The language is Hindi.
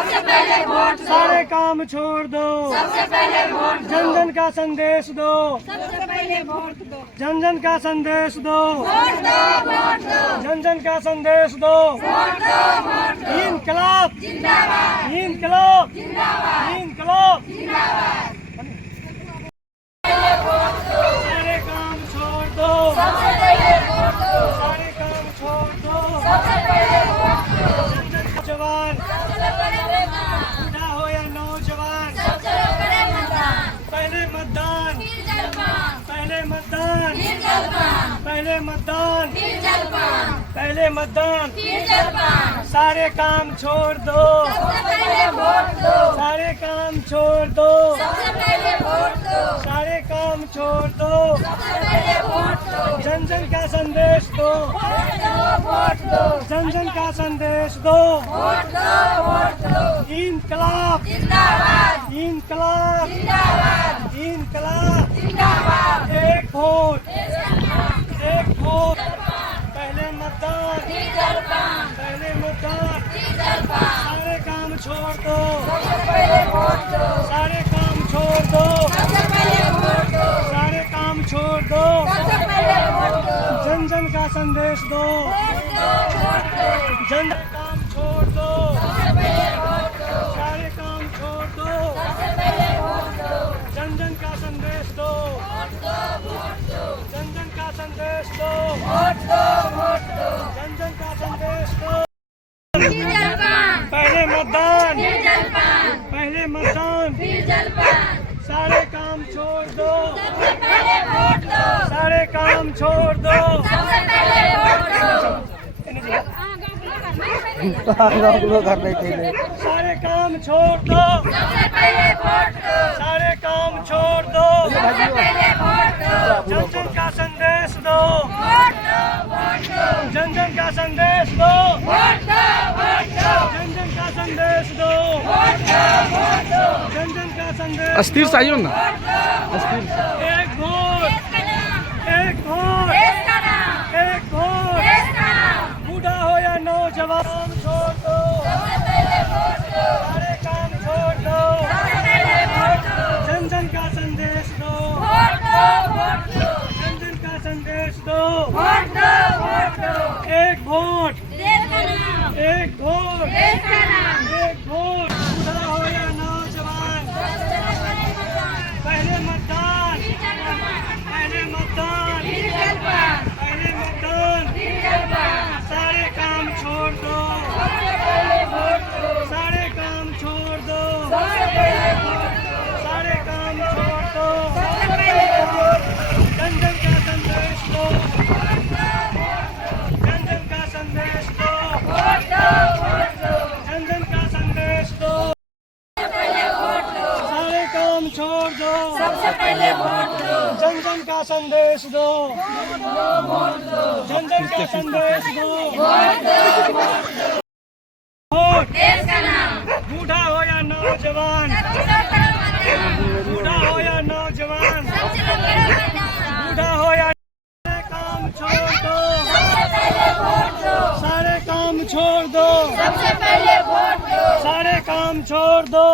सबसे पहले वोट दो, सारे काम छोड़ दो, सबसे पहले वोट दो, जन जन का संदेश दो, सबसे पहले वोट दो, जन जन का संदेश दो, वोट दो, वोट दो, जन जन का संदेश दो। वोट दो, वोट दो, इनकलाब जिंदाबाद, इनकलाब जिंदाबाद, इनकलाब। जिंदाबाद। सारे काम छोड़ दो, सबसे पहले वोट दो, सारे काम छोड़ दो, सबसे पहले वोट दो, जन जन का जवान सबसे पहले मतदान, बूढ़ा हो या नौजवान, सबसे पहले मतदान, पहले मतदान, फिर जलपान, पहले मतदान, फिर जलपान, पहले मतदान, फिर जलपान, पहले मतदान। फिर जलपान। सारे काम छोड़ दो, सबसे पहले वोट दो, सारे काम छोड़ दो, सबसे पहले वोट दो, सारे काम छोड़ दो, सबसे पहले वोट दो, जन जन का संदेश दो, वोट दो, वोट दो, जन जन का संदेश दो। वोट दो, वोट दो, इनकलाब जिंदाबाद, इनकलाब जिंदाबाद, इनकलाब। जिंदाबाद। एक वोट, एक वोट, पहले मतदान, फिर जलपान, पहले मतदान। फिर जलपान, सारे काम छोड़ दो, सबसे पहले वोट दो, सारे काम छोड़ दो, सबसे पहले वोट दो, सारे काम छोड़ दो, सबसे पहले वोट दो, जन जन का संदेश दो, वोट दो, वोट दो, जन काम छोड़ दो, सबसे पहले वोट दो, सारे काम छोड़ दो, सबसे पहले वोट दो, जन जन का संदेश दो, वोट दो, वोट दो, जन जन का संदेश दो, वोट दो, वोट दो, जन जन का संदेश दो। फिर जलपान, पहले मतदान, फिर जलपान, पहले मतदान। फिर जलपान, सारे काम छोड़ दो, सबसे पहले वोट दो, सारे काम छोड़ दो। सबसे पहले वोट दो, सारे काम छोड़ दो, सबसे पहले वोट दो, सारे काम छोड़ दो, सबसे पहले वोट दो, जन जन का संदेश दो, वोट दो, वोट दो, जन जन का संदेश दो, वोट दो, वोट दो, जन जन का संदेश दो, वोट दो, वोट दो, जन जन का संदेश। अस्थिर चाहिए ना। एक वोट, देश का नाम, एक वोट, देश का नाम, एक वोट। देश का नाम, बूढ़ा हो या नौजवान, काम छोड़ दो, सबसे पहले वोट दो, सारे काम छोड़ दो, सबसे पहले वोट दो, जन जन का संदेश दो, वोट दो, वोट दो, जन जन का संदेश दो, वोट दो, वोट दो, एक वोट, देश का नाम, एक वोट, देश का नाम, एक वोट। बूढ़ा हो या नौजवान, सबसे पहले मतदान, पहले मतदान, फिर जलपान, पहले मतदान, फिर जलपान, पहले मतदान। फिर जलपान, सारे काम छोड़ दो, सबसे पहले वोट दो, सारे काम छोड़ दो, सबसे पहले वोट दो, सारे काम छोड़ दो, सबसे पहले वोट दो, जन जन का संदेश दो, वोट दो, वोट दो, जन जन का संदेश दो, वोट दो, वोट दो, जन जन का संदेश दो। सबसे पहले वोट दो, सारे काम छोड़ दो, सबसे पहले वोट दो, जन जन का संदेश दो, जन जन का संदेश दो। वोट दो, वोट दो, वोट, देश का नाम, बूढ़ा हो या नौजवान, सबसे पहले मतदान, बूढ़ा हो या नौजवान, सबसे पहले मतदान, बूढ़ा हो या सारे काम छोड़ दो, सबसे पहले वोट दो, सारे काम छोड़ दो, सबसे पहले वोट दो, सारे काम छोड़ दो।